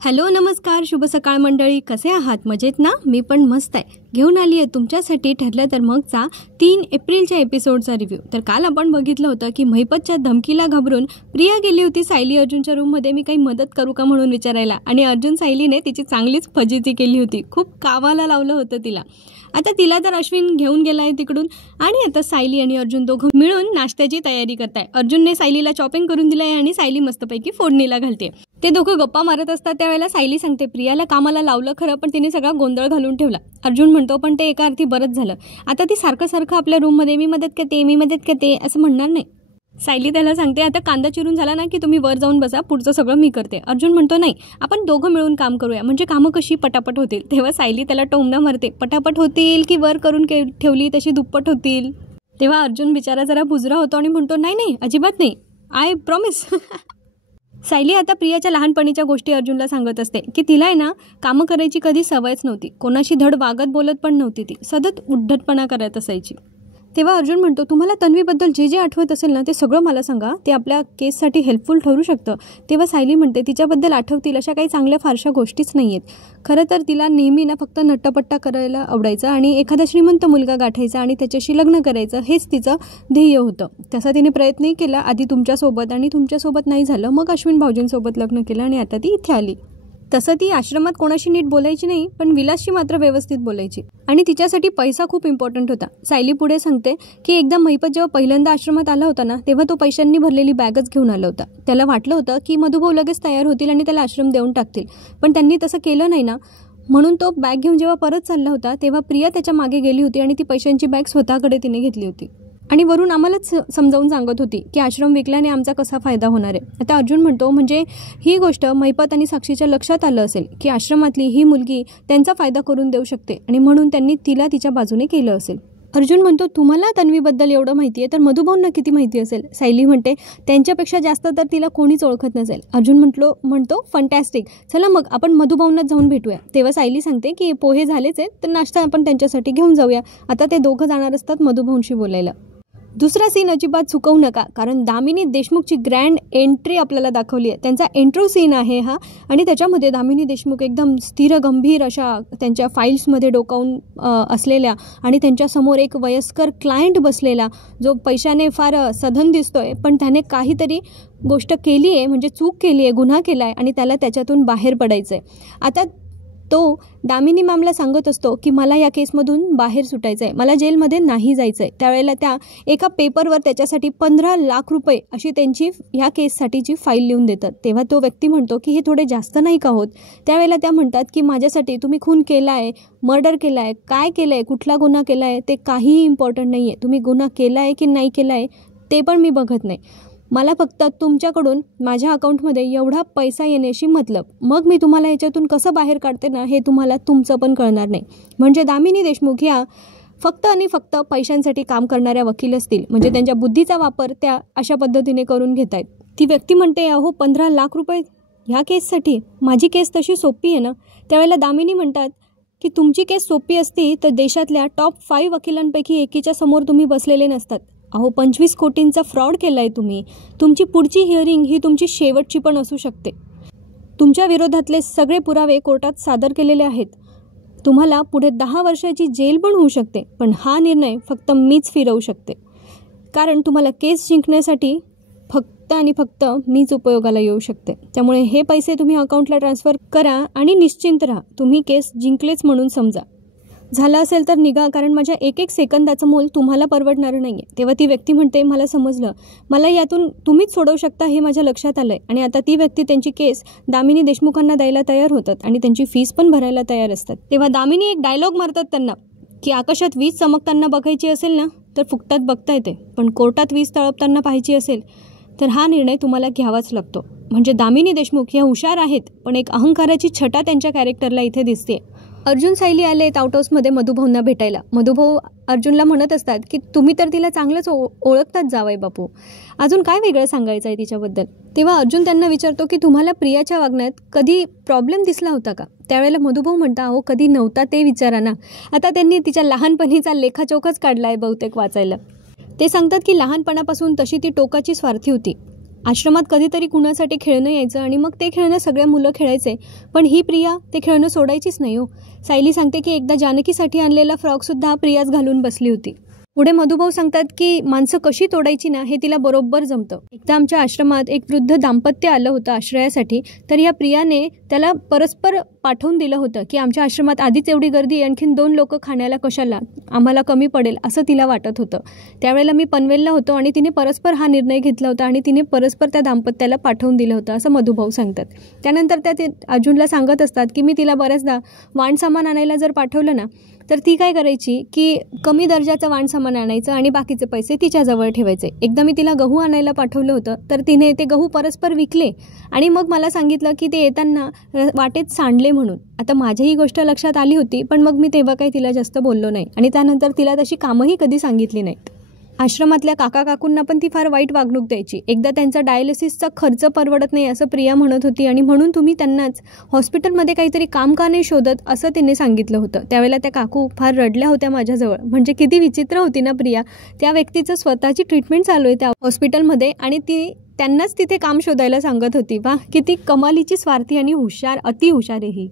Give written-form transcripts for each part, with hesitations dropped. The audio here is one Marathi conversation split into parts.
हॅलो नमस्कार शुभ सकाळ मंडळी, कसे आहात? मजेत ना? मी पण मस्त आहे. घेऊन आली आहे तुमच्यासाठी ठरलं तर मगचा 3 एप्रिलच्या एपिसोडचा रिव्ह्यू. तर काल आपण बघितलं होतं की महिपतच्या धमकीला घाबरून प्रिया गेली होती सायली अर्जुनच्या रूममध्ये मी काही मदत करू का म्हणून विचारायला, आणि अर्जुन सायलीने तिची चांगलीच फजिती केली होती. खूप कामाला लावलं होतं तिला. आता तिला तर अश्विन घेऊन गेला आहे तिकडून, आणि आता सायली आणि अर्जुन दोघं मिळून नाश्त्याची तयारी करताय. अर्जुनने सायलीला चॉपिंग करून दिलं आहे आणि सायली मस्तपैकी फोडणीला घालते. ते दोघं गप्पा मारत असतात त्यावेळेला सायली सांगते, प्रियाला कामाला लावलं खरं, पण तिने सगळा गोंधळ घालून ठेवला. अर्जुन म्हणतो, पण ते एका अर्थी बरंच झालं. आता ती सारखं आपल्या रूममध्ये मी मदत करते असं म्हणणार नाही. सायली त्याला सांगते, आता कांदा चिरून झाला ना की तुम्ही वर जाऊन बसा, पुढचं सगळं मी करते. अर्जुन म्हणतो, नाही, आपण दोघं मिळून काम करूया, म्हणजे कामं कशी पटापट होतील. तेव्हा सायली त्याला टोमणा मारते, पटापट होतील की वर करून ठेवली तशी दुप्पट होतील. तेव्हा अर्जुन बिचारा जरा बुजरा होतो आणि म्हणतो, नाही अजिबात नाही, आय प्रॉमिस. सायली आता प्रियाच्या लहानपणीच्या गोष्टी अर्जुनला सांगत असते की तिला आहे ना कामं करायची कधी सवयच नव्हती. कोणाशी धड वागत बोलत पण नव्हती. ती सतत उद्धटपणा करत असायची. तेव्हा अर्जुन म्हणतो, तुम्हाला तन्वीबद्दल जे आठवत असेल ना ते सगळं मला सांगा, ते आपल्या केससाठी हेल्पफुल ठरू शकतं. तेव्हा सायली म्हणते, तिच्याबद्दल आठवतील अशा काही चांगल्या फारशा गोष्टीच नाही आहेत. खरं तर तिला नेहमी ना फक्त नट्टपट्टा करायला आवडायचं आणि एखादा श्रीमंत मुलगा गाठायचा आणि त्याच्याशी लग्न करायचं, हेच तिचं ध्येय होतं. तसा तिने प्रयत्नही केला, आधी तुमच्यासोबत, आणि तुमच्यासोबत नाही झालं, मग अश्विन भाऊजींसोबत लग्न केलं आणि आता ती इथे आली. तसं ती आश्रमात कोणाशी नीट बोलायची नाही, पण विलासशी मात्र व्यवस्थित बोलायची, आणि तिच्यासाठी पैसा खूप इम्पॉर्टंट होता. सायली पुढे सांगते की एकदा महिपत जेव्हा पहिल्यांदा आश्रमात आला होता ना, तेव्हा तो पैशांनी भरलेली बॅगच घेऊन आला होता. त्याला वाटलं होतं की मधुभाऊ लगेच तयार होतील आणि त्याला आश्रम देऊन टाकतील, पण त्यांनी तसं केलं नाही ना. म्हणून तो बॅग घेऊन जेव्हा परत चालला होता तेव्हा प्रिया त्याच्या मागे गेली होती आणि ती पैशांची बॅग स्वतःकडे तिने घेतली होती, आणि वरून आम्हालाच समजावून सांगत होती की आश्रम विकल्याने आमचा कसा फायदा होणार आहे. आता अर्जुन म्हणतो, म्हणजे ही गोष्ट महिपत आणि साक्षीच्या लक्षात आलं असेल की आश्रमातली ही मुलगी त्यांचा फायदा करून देऊ शकते, आणि म्हणून त्यांनी तिला तिच्या बाजूने केलं असेल. अर्जुन म्हणतो, तुम्हाला तन्वीबद्दल एवढं माहिती आहे तर मधुभाऊंना किती माहिती असेल. सायली म्हणते, त्यांच्यापेक्षा जास्त तर तिला कोणीच ओळखत नसेल. अर्जुन म्हणतो फंटॅस्टिक, चला मग आपण मधुभाऊंनाच जाऊन भेटूया. तेव्हा सायली सांगते की पोहे झालेच आहेत तर नाश्ता आपण त्यांच्यासाठी घेऊन जाऊया. आता ते दोघं जाणार असतात मधुभाऊंशी बोलायला. दुसरा सीन अजिबात चुकवू नका, कारण दामिनी देशमुखची ग्रँड एंट्री आपल्याला दाखवली आहे. त्यांचा इंट्रो सीन आहे हा, आणि त्याच्यामध्ये दामिनी देशमुख एकदम स्थिर गंभीर अशा त्यांच्या फाईल्समध्ये डोकावून असलेल्या, आणि त्यांच्यासमोर एक वयस्कर क्लायंट बसलेला, जो पैशाने फार सधन दिसतोय, पण त्याने काहीतरी गोष्ट केली आहे, म्हणजे चूक केली आहे, गुन्हा केला आहे, आणि त्याला त्याच्यातून बाहेर पडायचं आहे. आता तो दामिनी मॅमला सांगत असतो की मला या केसमधून बाहेर सुटायचं आहे, मला जेलमध्ये नाही जायचं आहे. त्यावेळेला त्या एका पेपरवर त्याच्यासाठी 15 लाख रुपये अशी त्यांची ह्या केससाठीची फाईल लिहून देतात. तेव्हा तो व्यक्ती म्हणतो की हे थोडे जास्त नाही का होत. त्यावेळेला त्या म्हणतात की माझ्यासाठी तुम्ही खून केला आहे, मर्डर केला आहे, काय केलं आहे, कुठला गुन्हा केला आहे ते काहीही इम्पॉर्टंट नाही आहे. तुम्ही गुन्हा केला आहे की नाही केला आहे ते पण मी बघत नाही. मला फक्त तुमच्याकडून माझ्या अकाउंटमध्ये एवढा पैसा येण्याशी मतलब. मग मी तुम्हाला याच्यातून कसं बाहेर काढते ना हे तुम्हाला तुमचं पण कळणार नाही. म्हणजे दामिनी देशमुख ह्या फक्त आणि फक्त पैशांसाठी काम करणाऱ्या वकील असतील, म्हणजे त्यांच्या बुद्धीचा वापर त्या अशा पद्धतीने करून घेत आहेत. ती व्यक्ती म्हणते, अहो 15 लाख रुपये ह्या केससाठी? माझी केस तशी सोपी आहे ना. त्यावेळेला दामिनी म्हणतात की तुमची केस सोपी असती तर देशातल्या टॉप 5 वकिलांपैकी एकीच्या समोर तुम्ही बसलेले नसतात. अहो 25 कोटींचा फ्रॉड केला आहे तुम्ही. तुमची पुढची हिअरिंग ही तुमची शेवटची पण असू शकते. तुमच्या विरोधातले सगळे पुरावे कोर्टात सादर केलेले आहेत. तुम्हाला पुढे 10 वर्षाची जेल पण होऊ शकते, पण हा निर्णय फक्त मीच फिरवू शकते, कारण तुम्हाला केस जिंकण्यासाठी फक्त आणि फक्त मीच उपयोगाला येऊ शकते. त्यामुळे हे पैसे तुम्ही अकाउंटला ट्रान्सफर करा आणि निश्चिंत राहा. तुम्ही केस जिंकलेच म्हणून समजा. झालं असेल तर निघा, कारण माझ्या एक सेकंदाचं मोल तुम्हाला परवडणारं नाही आहे. तेव्हा ती व्यक्ती म्हणते, मला समजलं, मला यातून तुम्हीच सोडवू शकता हे माझ्या लक्षात आलं आहे. आणि आता ती व्यक्ती त्यांची केस दामिनी देशमुखांना द्यायला तयार होतात आणि त्यांची फीस पण भरायला तयार असतात. तेव्हा दामिनी एक डायलॉग मारतात त्यांना की आकाशात वीज चमकताना बघायची असेल ना तर फुकटात बघता येते, पण कोर्टात वीज तळपताना पाहायची असेल तर हा निर्णय तुम्हाला घ्यावाच लागतो. म्हणजे दामिनी देशमुख ह्या हुशार आहेत, पण एक अहंकाराची छटा त्यांच्या कॅरेक्टरला इथे दिसते. अर्जुन सायली आलेत आउट हाऊसमध्ये मधुभाऊंना भेटायला. मधुभाऊ अर्जुनला म्हणत असतात की तुम्ही तर तिला चांगलंच ओळखतात जावई बापू, अजून काय वेगळं सांगायचं आहे तिच्याबद्दल. तेव्हा अर्जुन त्यांना विचारतो की तुम्हाला प्रियाच्या वागण्यात कधी प्रॉब्लेम दिसला होता का. त्यावेळेला मधुभाऊ म्हणता, अहो कधी नव्हता ते विचारा ना. आता त्यांनी तिच्या लहानपणीचा लेखाचोखच काढला आहे बहुतेक वाचायला. ते सांगतात की लहानपणापासून तशी ती टोकाची स्वार्थी होती. आश्रमात कधीतरी कुणासाठी खेळणं यायचं आणि मग ते खेळणं सगळे मुलं खेळायचे, पण ही प्रिया ते खेळणं सोडायचीच नाही हो. सायली सांगते की एकदा जानकीसाठी आणलेला फ्रॉकसुद्धा प्रियाच घालून बसली होती. पुढे मधुभाऊ सांगतात की माणसं कशी तोडायची ना हे तिला बरोबर जमतं. एकदा आमच्या आश्रमात एक वृद्ध दाम्पत्य आलं होतं आश्रयासाठी, तर या प्रियाने त्याला परस्पर पाठवून दिलं होतं की आमच्या आश्रमात आधीच एवढी गर्दी, आणखीन 2 लोक खाण्याला कशाला, आम्हाला कमी पडेल असं तिला वाटत होतं. त्यावेळेला मी पनवेलला होतो आणि तिने परस्पर हा निर्णय घेतला होता आणि तिने परस्पर त्या दाम्पत्याला पाठवून दिलं होतं असं मधुभाऊ सांगतात. त्यानंतर त्या अर्जुनला सांगत असतात की मी तिला बऱ्याचदा वाणसामान आणायला जर पाठवलं ना तर ती काय करायची की कमी दर्जाचं वाणसामान आणायचं आणि बाकीचे पैसे तिच्याजवळ ठेवायचे. एकदा मी तिला गहू आणायला पाठवलं होतं, तर तिने ते गहू परस्पर विकले आणि मग मला सांगितलं की ते येताना वाटेत सांडले म्हणून. आता माझी ही गोष्ट लक्षात आली होती, पण मग मी तेव्हा काही तिला जास्त बोललो नाही आणि त्यानंतर तिला तशी कामंही कधी सांगितली नाहीत. आश्रमातल्या काका काकूंना पण ती फार वाईट वागणूक द्यायची. एकदा त्यांचा डायलिसिसचा खर्च परवडत नाही असं प्रिया म्हणत होती आणि म्हणून तुम्ही त्यांनाच हॉस्पिटलमध्ये काहीतरी काम का नाही शोधत असं तिने सांगितलं होतं. त्यावेळेला त्या काकू फार रडल्या होत्या माझ्याजवळ. म्हणजे किती विचित्र होती ना प्रिया. त्या व्यक्तीचं स्वतःची ट्रीटमेंट चालू आहे त्या हॉस्पिटलमध्ये आणि ती त्यांनाच तिथे काम शोधायला सांगत होती. वा, किती कमालीची, स्वार्थी आणि हुशार, अतिहुशार आहे ही.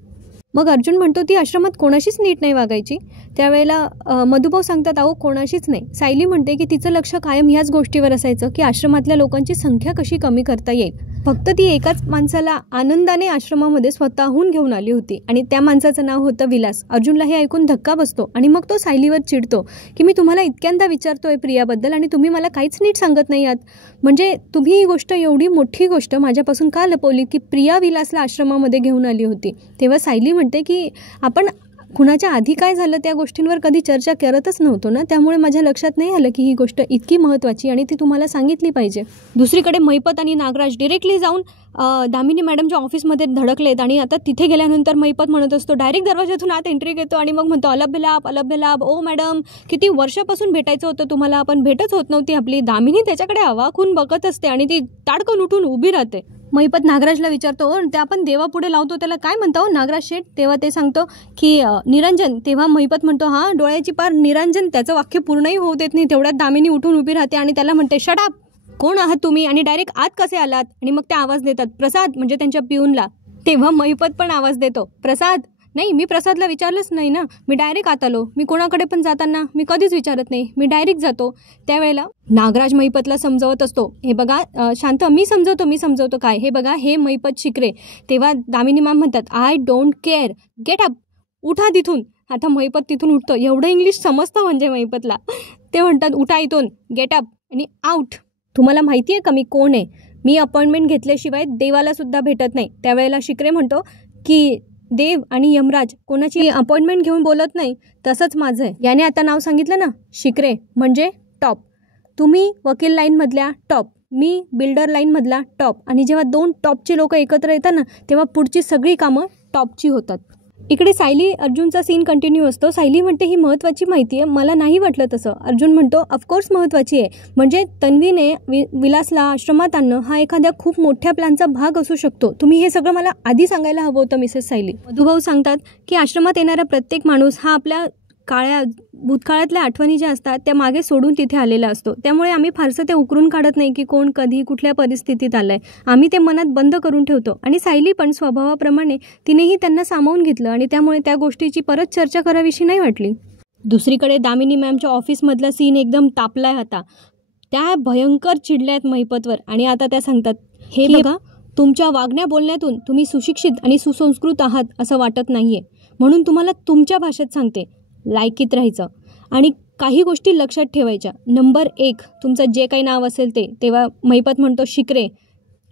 मग अर्जुन म्हणतो ती आश्रमात कोणाशीच नीट नाही वागायची. त्यावेळेला मधुभाऊ सांगतात अहो कोणाशीच नाही. सायली म्हणते की तिचं लक्ष कायम ह्याच गोष्टीवर असायचं की आश्रमातल्या लोकांची संख्या कशी कमी करता येईल. फक्त ती एकाच माणसाला आनंदाने आश्रमामध्ये स्वतःहून घेऊन आली होती आणि त्या माणसाचं नाव होतं विलास. अर्जुनला हे ऐकून धक्का बसतो आणि मग तो सायलीवर चिडतो की मी तुम्हाला इतक्यांदा विचारतोय प्रियाबद्दल आणि तुम्ही मला काहीच नीट सांगत नाही आहात. म्हणजे तुम्ही ही गोष्ट, एवढी मोठी गोष्ट माझ्यापासून का लपवली की प्रिया विलासला आश्रमामध्ये घेऊन आली होती. तेव्हा सायली म्हणते की आपण कुणाच्या आधी काय झालं त्या गोष्टींवर कधी चर्चा करतच नव्हतो ना, त्यामुळे माझ्या लक्षात नाही आलं की ही गोष्ट इतकी महत्त्वाची आणि ती तुम्हाला सांगितली पाहिजे. दुसरीकडे मैपत आणि नागराज डिरेक्टली जाऊन दामिनी मॅडमच्या ऑफिसमध्ये धडकलेत आणि आता तिथे गेल्यानंतर मैपत म्हणत असतो, डायरेक्ट दरवाजातून आत एंट्री घेतो आणि मग म्हणतो अलभ्य लाभ. ओ मॅडम, किती वर्षापासून भेटायचं होतं तुम्हाला, पण भेटच होत नव्हती आपली. दामिनी त्याच्याकडे अवाकून बघत असते आणि ती ताडकन उठून उभी राहते. मैपत नागराजला विचारतो ते आपण देवापुढे लावतो त्याला काय म्हणतो नागराज शेठ. तेव्हा ते सांगतो की निरंजन. तेव्हा मैपत म्हणतो हां, डोळ्याची पार निरंजन. त्याचं वाक्य पूर्णही होऊ देत नाही तेवढ्यात दामिनी उठून उभी राहते आणि त्याला म्हणते शट अप, कोण आहात तुम्ही आणि डायरेक्ट आत कसे आलात. आणि मग ते आवाज देतात प्रसाद, म्हणजे त्यांच्या पिऊनला. तेव्हा मैपत पण आवाज देतो प्रसाद. नाही, मी प्रसादला विचारलंच नाही ना, मी डायरेक्ट आत आलो. मी कोणाकडे पण जाताना मी कधीच विचारत नाही, मी डायरेक्ट जातो. त्यावेळेला नागराज मैपतला समजावत असतो, हे बघा शांत, मी समजवतो काय, हे बघा हे मैपत शिकरे. तेव्हा दामिनी मॅम म्हणतात I don't care, get up, उठा तिथून. आता मैपत तिथून उठतो. एवढं इंग्लिश समजतं म्हणजे मैपतला. ते म्हणतात उठा इथून, गेट अप आणि आउट. तुम्हाला माहिती आहे का मी कोण आहे. मी अपॉइंटमेंट घेतल्याशिवाय देवाला सुद्धा भेटत नाही. त्यावेळेला शिकरे म्हणतो की देव आणि यमराज कोणाची अपॉइंटमेंट घेऊन बोलत नाही, तसंच माझं आहे. याने आता नाव सांगितलं ना, शिकरे म्हणजे टॉप. तुम्ही वकील लाईनमधल्या टॉप, मी बिल्डर लाईनमधला टॉप. आणि जेव्हा 2 टॉपचे लोक एकत्र येतात ना, तेव्हा पुढची सगळी कामं टॉपची होतात. इकडे सायली अर्जुनचा सीन कंटिन्यू असतो. सायली म्हणते ही महत्त्वाची माहिती आहे, मला नाही वाटलं तसं. अर्जुन म्हणतो ऑफकोर्स महत्त्वाची आहे. म्हणजे तन्वीने विलासला आश्रमात आणणं हा एखाद्या खूप मोठ्या प्लॅनचा भाग असू शकतो. तुम्ही हे सगळं मला आधी सांगायला हवं होतं मिसेस सायली. मधुभाऊ सांगतात की आश्रमात येणारा प्रत्येक माणूस हा आपल्या भूतकाळातल्या आठवणी ज्या असतात त्या मागे सोडून तिथे आलेला असतो. त्यामुळे आम्ही फारसं ते उकरून काढत नाही की कोण कधी कुठल्या परिस्थितीत आलंय. आम्ही ते मनात बंद करून ठेवतो. आणि सायली पण स्वभावाप्रमाणे तिनेही त्यांना सामावून घेतलं आणि त्यामुळे त्या गोष्टीची परत चर्चा करावीशी नाही वाटली. दुसरीकडे दामिनी मॅमच्या ऑफिसमधला सीन एकदम तापलाय होता. त्या भयंकर चिडल्यात मैपतवर आणि आता त्या सांगतात हे बघा, तुमच्या वागण्या बोलण्यातून तुम्ही सुशिक्षित आणि सुसंस्कृत आहात असं वाटत नाहीये, म्हणून तुम्हाला तुमच्या भाषेत सांगते, लायकीत राहायचं आणि काही गोष्टी लक्षात ठेवायच्या. नंबर 1 तुमचं जे काही नाव असेल ते. तेव्हा मैपत म्हणतो शिकरे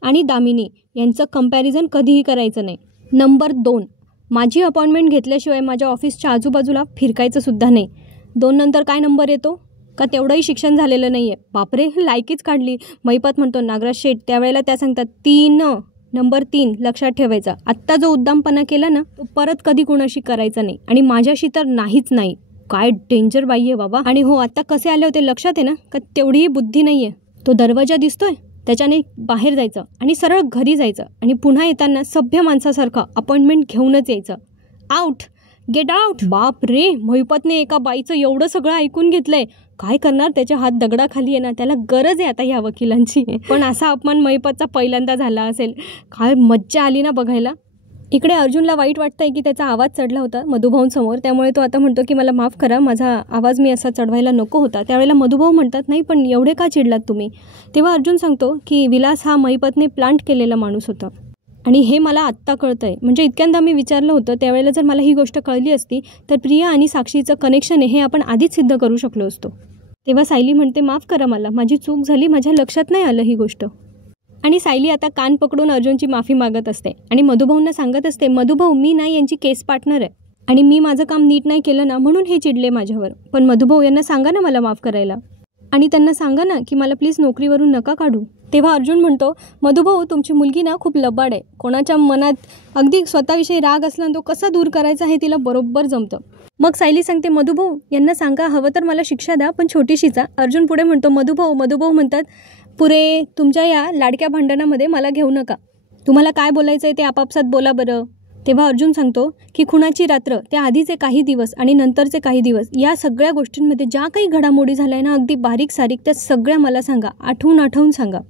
आणि दामिनी यांचं कंपॅरिझन कधीही करायचं नाही. नंबर 2 माझी अपॉइंटमेंट घेतल्याशिवाय माझ्या ऑफिसच्या आजूबाजूला फिरकायचं सुद्धा नाही. 2 नंतर काय नंबर येतो का तेवढंही शिक्षण झालेलं नाही आहे. बापरे, लायकीच काढली. मैपत म्हणतो नागराज शेठ. त्यावेळेला त्या सांगतात नंबर 3 लक्षात ठेवायचा. आत्ता जो उद्दामपणा केला ना तो परत कधी कुणाशी करायचा नाही आणि माझ्याशी तर नाहीच नाही. काय डेंजर बाई आहे बाबा. आणि हो, आता कसे आले होते लक्षात आहे ना, का तेवढीही बुद्धी नाही आहे. तो दरवाजा दिसतोय त्याच्याने बाहेर जायचं आणि सरळ घरी जायचं आणि पुन्हा येताना सभ्य माणसासारखं अपॉइंटमेंट घेऊनच यायचं. आउट. Get out. बाप रे, महिपतने एका बाईचं एवढं सगळं ऐकून घेतलंय. काय करणार, त्याच्या हात दगडाखाली आहे ना, त्याला गरज आहे आता या वकिलांची. पण असा अपमान महिपतचा पहिल्यांदा झाला असेल. काय मज्जा आली ना बघायला. इकडे अर्जुनला वाईट वाटतंय की त्याचा आवाज चढला होता मधुभाऊंसमोर, त्यामुळे तो आता म्हणतो की मला माफ करा, माझा आवाज मी असा चढवायला नको होता. त्यावेळेला मधुभाऊ म्हणतात नाही पण एवढे का चिडलात तुम्ही. तेव्हा अर्जुन सांगतो की विलास हा महिपतने प्लांट केलेला माणूस होता आणि हे मला आत्ता कळतंय. म्हणजे इतक्यांदा मी विचारलं होतं, त्यावेळेला जर मला ही गोष्ट कळली असती तर प्रिया आणि साक्षीचं कनेक्शन आहे हे आपण आधीच सिद्ध करू शकलो असतो. तेव्हा सायली म्हणते माफ करा, मला माझी चूक झाली, माझ्या लक्षात नाही आलं ही गोष्ट. आणि सायली आता कान पकडून अर्जुनची माफी मागत असते आणि मधुभाऊंना सांगत असते, मधुभाऊ मी नाही यांची केस पार्टनर आहे आणि मी माझं काम नीट नाही केलं ना म्हणून हे चिडले माझ्यावर. पण मधुभाऊ यांना सांगा ना मला माफ करायला आणि त्यांना सांगा ना की मला प्लीज नोकरीवरून नका काढू. तेव्हा अर्जुन म्हणतो, मधुभाऊ तुमची मुलगी ना खूप लबाड आहे. कोणाच्या मनात अगदी स्वतःविषयी राग असला तो कसा दूर करायचा हे तिला बरोबर जमतं. मग सायली सांगते, मधुभाऊ यांना सांगा हवं तर मला शिक्षा द्या पण छोटीशीचा. अर्जुन पुढे म्हणतो, मधुभाऊ म्हणतात, पुरे तुमच्या या लाडक्या भांडणामध्ये मला घेऊ नका. तुम्हाला काय बोलायचं आहे ते आपापसात बोला बरं. तेव्हा अर्जुन सांगतो की खुणाची रात्र, त्या आधीचे काही दिवस आणि नंतरचे काही दिवस, या सगळ्या गोष्टींमध्ये ज्या काही घडामोडी झाल्या ना अगदी बारीक सारीक, त्या सगळ्या मला सांगा, आठवून सांगा.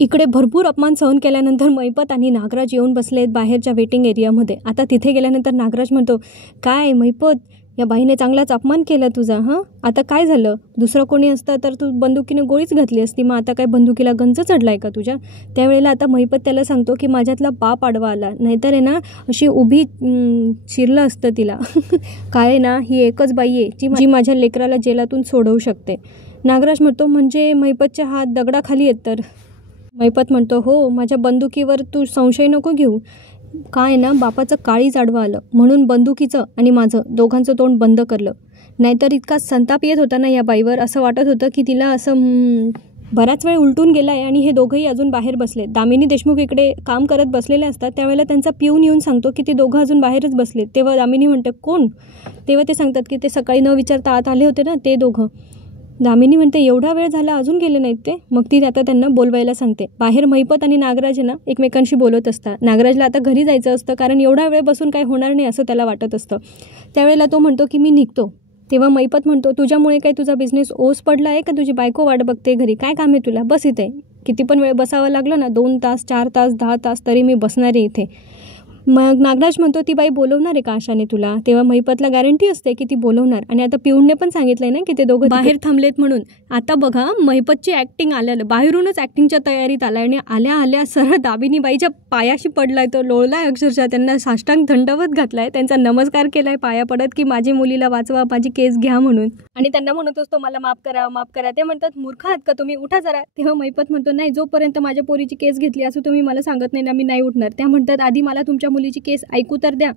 इकडे भरपूर अपमान सहन केल्यानंतर महिपत आणि नागराज येऊन बसलेत बाहेरच्या वेटिंग एरियामध्ये. आता तिथे गेल्यानंतर नागराज म्हणतो, काय महिपत या बाईने चांगलाच अपमान केला तुझा. आता काय झालं, दुसरं कोणी असतं तर तू बंदुकीने गोळीच घातली असती, मग आता काय बंदुकीला गंज चढलाय का तुझ्या. त्यावेळेला आता महिपत त्याला सांगतो की माझ्यातला बाप आडवा आला, नाहीतर आहे ना अशी उभी चिरलं असतं तिला. काय ना ही एकच बाई आहे जी माझ्या लेकराला जेलातून सोडवू शकते. नागराज म्हणतो, म्हणजे महिपतच्या हात दगडाखाली आहेत तर. महिपत म्हणतो, हो माझ्या बंदुकीवर तू संशय नको घेऊ. काय ना बापाचं काळीच आडवं आलं म्हणून बंदुकीचं आणि माझं दोघांचं तोंड बंद करलं. नाहीतर इतका संताप येत होता ना या बाईवर, असं वाटत होतं की तिला असं बराच वेळ उलटून गेला आहे. आणि हे दोघंही अजून बाहेर बसले. दामिनी देशमुख इकडे काम करत बसलेले असतात, त्यावेळेला त्यांचा पिऊन येऊन सांगतो की ते दोघं अजून बाहेरच बसले. तेव्हा दामिनी म्हणते, कोण. तेव्हा ते सांगतात की ते सकाळी न विचारता आत आले होते ना ते दोघं. दामिनी म्हणते, एवढा वेळ झाला अजून गेले नाहीत ते. मग ती आता त्यांना बोलवायला सांगते. बाहेर महिपत आणि नागराज ना एकमेकांशी बोलत असतात. नागराजला आता घरी जायचं असतं कारण एवढा वेळ बसून काही होणार नाही असं त्याला वाटत असतं. त्यावेळेला तो म्हणतो की मी निघतो. तेव्हा महिपत म्हणतो, तुझ्यामुळे काय तुझा बिझनेस ओस पडला आहे का, तुझी बायको वाट बघते घरी, काय काम आहे तुला, बस इथे. किती पण वेळ बसावं लागलं ना, 2 तास 4 तास 10 तास तरी मी बसणार आहे इथे. मग नागराज म्हणतो, ती बाई बोलवणार आहे का आशाने तुला. तेव्हा महिपतला गॅरंटी असते की ती बोलवणार. आणि आता पिऊनने पण सांगितलंय ना की ते दोघं बाहेर थांबलेत म्हणून. आता बघा महिपतची ॲक्टिंग आलेलं, बाहेरूनच ॲक्टिंगच्या तयारीत आलाय आणि आल्या सरळ दामिनी बाईच्या पायाशी पडलाय, तो लोळलाय अक्षरशः. त्यांना साष्टांग दंडवत घातलाय, त्यांचा नमस्कार केलाय पाया पडत की माझी मुलीला वाचवा, माझी केस घ्या म्हणून. आणि त्यांना म्हणत असतो मला माफ करा. ते म्हणतात, मूर्ख आहात का तुम्ही, उठा जरा. तेव्हा महिपत म्हणतो, नाही जोपर्यंत माझ्या पोरीची केस घेतली असं तुम्ही मला सांगत नाही ना मी नाही उठणार. त्या म्हणतात, आधी मला तुमच्या मुलीची केस ऐकू तर द्या.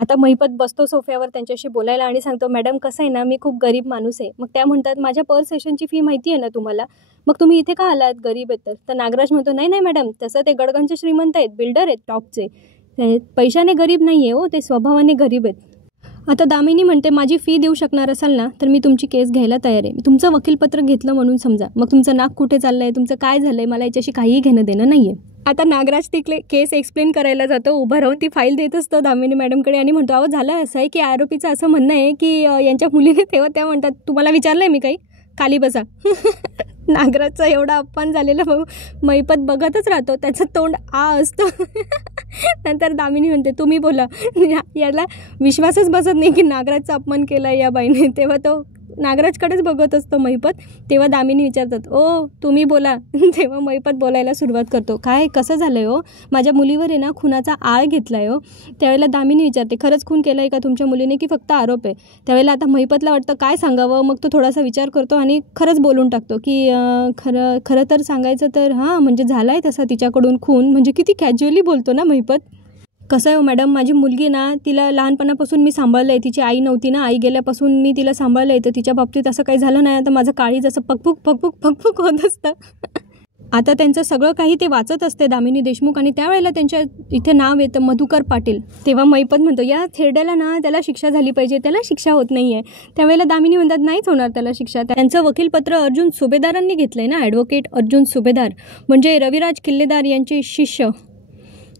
आता महिपत बसतो सोफ्यावर त्यांच्याशी बोलायला आणि सांगतो, मॅडम कसं आहे ना मी खूप गरीब माणूस आहे. मग त्या म्हणतात, माझ्या पर सेशनची फी माहिती आहे ना तुम्हाला, मग तुम्ही इथे का आलात, गरीब आहेत तर. नागराज म्हणतो, नाही मॅडम, तसं ते गडगंज श्रीमंत आहेत, बिल्डर आहेत टॉपचे, पैशाने गरीब नाही आहे हो, ते स्वभावाने गरीब आहेत. आता दामिनी म्हणते, माझी फी देऊ शकणार असाल ना तर मी तुमची केस घ्यायला तयार आहे. तुमचं वकीलपत्र घेतलं म्हणून समजा, मग तुमचं नाक कुठे चाललंय, तुमचं काय झालंय, मला याच्याशी काहीही घेणं देणं नाही आहे. आता नागराज ती केस एक्सप्लेन करायला जातो, उभं राहून ती फाईल देत असतो दामिनी मॅडमकडे आणि म्हणतो, अहो झालं असं आहे की आरोपीचं असं म्हणणं आहे की यांच्या मुलीने. तेव्हा त्या म्हणतात, तुम्हाला विचारलं आहे मी काही, खाली बसा. नागराजचा एवढा अपमान झालेला महिपत बघतच राहतो, त्याचं तोंड असतं. नंतर दामिनी म्हणते, तुम्ही बोला. याला विश्वासच बसत नाही की नागराजचा अपमान केला या बाईने. तेव्हा तो नागराजकडेच बघत असतो महिपत. तेव्हा दामिनी विचारतात, ओ तुम्ही बोला. तेव्हा महिपत बोलायला सुरुवात करतो, काय कसं झालं आहे हो, माझ्या मुलीवर आहे ना खुनाचा आळ घेतला आहे हो. त्यावेळेला दामिनी विचारते, खरंच खून केला आहे का तुमच्या मुलीने की फक्त आरोप आहे. त्यावेळेला आता महिपतला वाटतं काय सांगावं, मग तो थोडासा विचार करतो आणि खरंच बोलून टाकतो की खरं तर सांगायचं तर म्हणजे झाला आहे तसा तिच्याकडून खून. म्हणजे किती कॅज्युअली बोलतो ना महिपत. कसं आहे हो मॅडम, माझी मुलगी ना तिला लहानपणापासून मी सांभाळलं आहे, तिची आई नव्हती ना, आई गेल्यापासून मी तिला सांभाळलं आहे, तर तिच्या बाबतीत असं काही झालं नाही. आता माझं काळी जसं पकपूक होत असतं. आता त्यांचं सगळं काही ते वाचत असते दामिनी देशमुख आणि त्यावेळेला त्यांच्या इथे नाव येतं मधुकर पाटील. तेव्हा महिपत म्हणतो, या थेरड्याला ना त्याला शिक्षा झाली पाहिजे, त्याला शिक्षा होत नाही आहे. त्यावेळेला दामिनी म्हणतात, नाहीच होणार त्याला शिक्षा. त्यांचं वकीलपत्र अर्जुन सुभेदारांनी घेतलं आहे ना, ॲडव्होकेट अर्जुन सुभेदार, म्हणजे रविराज किल्लेदार यांचे शिष्य.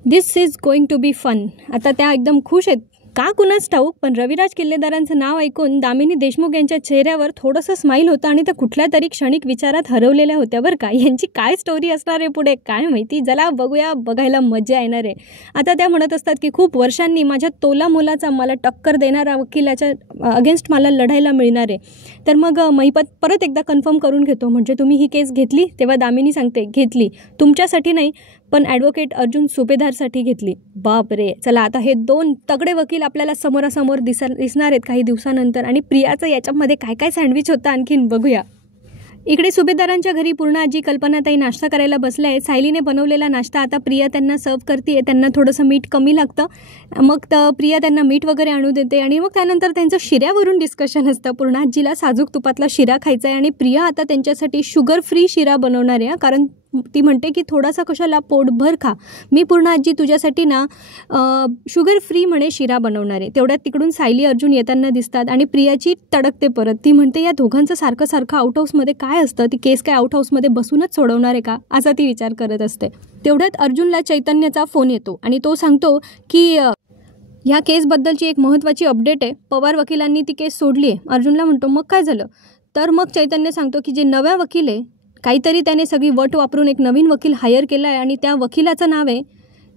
This is going to be fun. आता त्या एकदम खुश आहेत का कुणास ठाऊक, पण रविराज किल्लेदारांचं नाव ऐकून दामिनी देशमुख यांच्या चेहऱ्यावर थोडंसं स्माईल होतं आणि त्या कुठल्या तरी क्षणिक विचारात हरवलेल्या होत्या बरं का. यांची काय स्टोरी असणार आहे पुढे काय माहिती. चला बघूया, बघायला मजा येणार आहे. आता त्या म्हणत असतात की खूप वर्षांनी माझ्या तोला मोलाचा मला टक्कर देणारा वकिलाच्या अगेन्स्ट मला लढायला मिळणार आहे. तर मग महिपत परत एकदा कन्फर्म करून घेतो, म्हणजे तुम्ही ही केस घेतली? तेव्हा दामिनी सांगते घेतली, तुमच्यासाठी नाही पण ॲडव्होकेट अर्जुन सुभेदारसाठी घेतली. बाप रे. चला आता हे 2 तगडे वकील आपल्याला समोरासमोर दिसणार आहेत काही दिवसानंतर, आणि प्रियाचं याच्यामध्ये काय काय सँडविच होतं आणखीन बघूया. इकडे सुभेदारांच्या घरी पूर्ण आजी कल्पनाताई नाश्ता करायला बसल्या आहेत. सायलीने बनवलेला नाश्ता आता प्रिया त्यांना सर्व करते. त्यांना थोडंसं मीठ कमी लागतं, मग प्रिया त्यांना मीठ वगैरे आणू देते आणि मग त्यानंतर त्यांचं शिऱ्यावरून डिस्कशन असतं. पूर्ण आजीला साजूक तुपातला शिरा खायचा आहे आणि प्रिया आता त्यांच्यासाठी शुगर फ्री शिरा बनवणार आहे, कारण ती म्हणते की थोडासा कशाला, पोटभर खा. मी पूर्ण आजी तुझ्यासाठी ना शुगर फ्री म्हणे शिरा बनवणार आहे. तेवढ्यात तिकडून सायली अर्जुन येताना दिसतात आणि प्रियाची तडकते परत. ती म्हणते या दोघांचं सारखं सारखं आउट हाऊसमध्ये काय असतं, ती केस काय आउट हाऊसमध्ये बसूनच सोडवणार आहे का, असा ती विचार करत असते. तेवढ्यात अर्जुनला चैतन्याचा फोन येतो आणि तो सांगतो की ह्या केसबद्दलची एक महत्त्वाची अपडेट आहे, पवार वकिलांनी ती केस सोडली आहे. अर्जुनला म्हणतो मग काय झालं, तर मग चैतन्य सांगतो की जे नव्या वकील आहे काहीतरी त्याने सगळी वट वापरून एक नवीन वकील हायर केला आहे आणि त्या वकिलाचं नाव आहे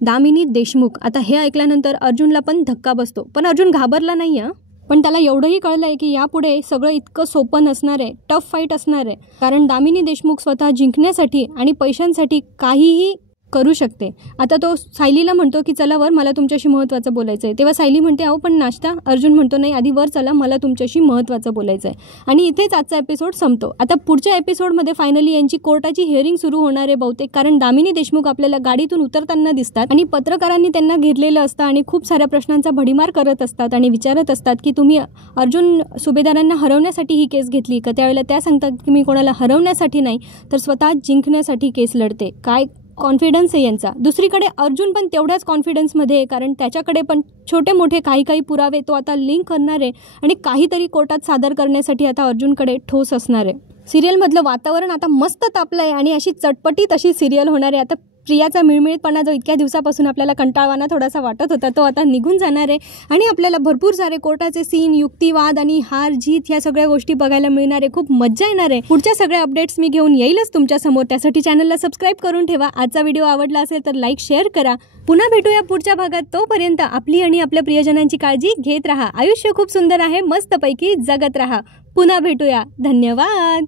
दामिनी देशमुख. आता हे ऐकल्यानंतर अर्जुनला पण धक्का बसतो, पण अर्जुन घाबरला नाही आहे. पण त्याला एवढंही कळलं आहे की यापुढे सगळं इतकं सोपं नसणार आहे, टफ फाईट असणार आहे, कारण दामिनी देशमुख स्वतः जिंकण्यासाठी आणि पैशांसाठी काहीही करू शकते. आता तो सायलीला म्हणतो की चला वर, मला तुमच्याशी महत्त्वाचं बोलायचं आहे. तेव्हा सायली म्हणते अहो पण नाश्ता. अर्जुन म्हणतो नाही, आधी वर चला, मला तुमच्याशी महत्त्वाचं बोलायचं आहे. आणि इथेच आजचा एपिसोड संपतो. आता पुढच्या एपिसोडमध्ये फायनली यांची कोर्टाची हिअरिंग सुरू होणार आहे बहुतेक, कारण दामिनी देशमुख आपल्याला गाडीतून उतरताना दिसतात आणि पत्रकारांनी त्यांना घेरलेलं असतं आणि खूप साऱ्या प्रश्नांचा भडीमार करत असतात आणि विचारत असतात की तुम्ही अर्जुन सुभेदारांना हरवण्यासाठी ही केस घेतली का. त्यावेळेला त्या सांगतात की मी कोणाला हरवण्यासाठी नाही तर स्वतः जिंकण्यासाठी केस लढते. काय कॉन्फिडन्स आहे यांचा. दुसरीकडे अर्जुन पण तेवढ्याच कॉन्फिडन्समध्ये आहे, कारण त्याच्याकडे पण छोटे मोठे काही पुरावे तो आता लिंक करणार आहे आणि काहीतरी कोर्टात सादर करण्यासाठी आता अर्जुनकडे ठोस असणार आहे. सिरियलमधलं वातावरण आता मस्त तापलं आहे आणि अशी चटपटीत अशी सिरियल होणार आहे. आता प्रियाचा मिळमिळपणा जो इतक्या दिवसापासून आपल्याला कंटाळवाना थोडासा वाटत होता तो आता निघून जाणार आहे आणि आपल्याला भरपूर सारे कोर्टाचे सीन, युक्तिवाद आणि हार जीत ह्या सगळ्या गोष्टी बघायला मिळणार आहे. खूप मजा येणार आहे. पुढच्या सगळ्या अपडेट्स मी घेऊन येईलच तुमच्यासमोर. त्यासाठी चॅनलला सबस्क्राईब करून ठेवा. आजचा व्हिडिओ आवडला असेल तर लाईक शेअर करा. पुन्हा भेटूया पुढच्या भागात. तोपर्यंत आपली आणि आपल्या प्रियजनांची काळजी घेत राहा. आयुष्य खूप सुंदर आहे, मस्तपैकी जगत राहा. पुन्हा भेटूया. धन्यवाद.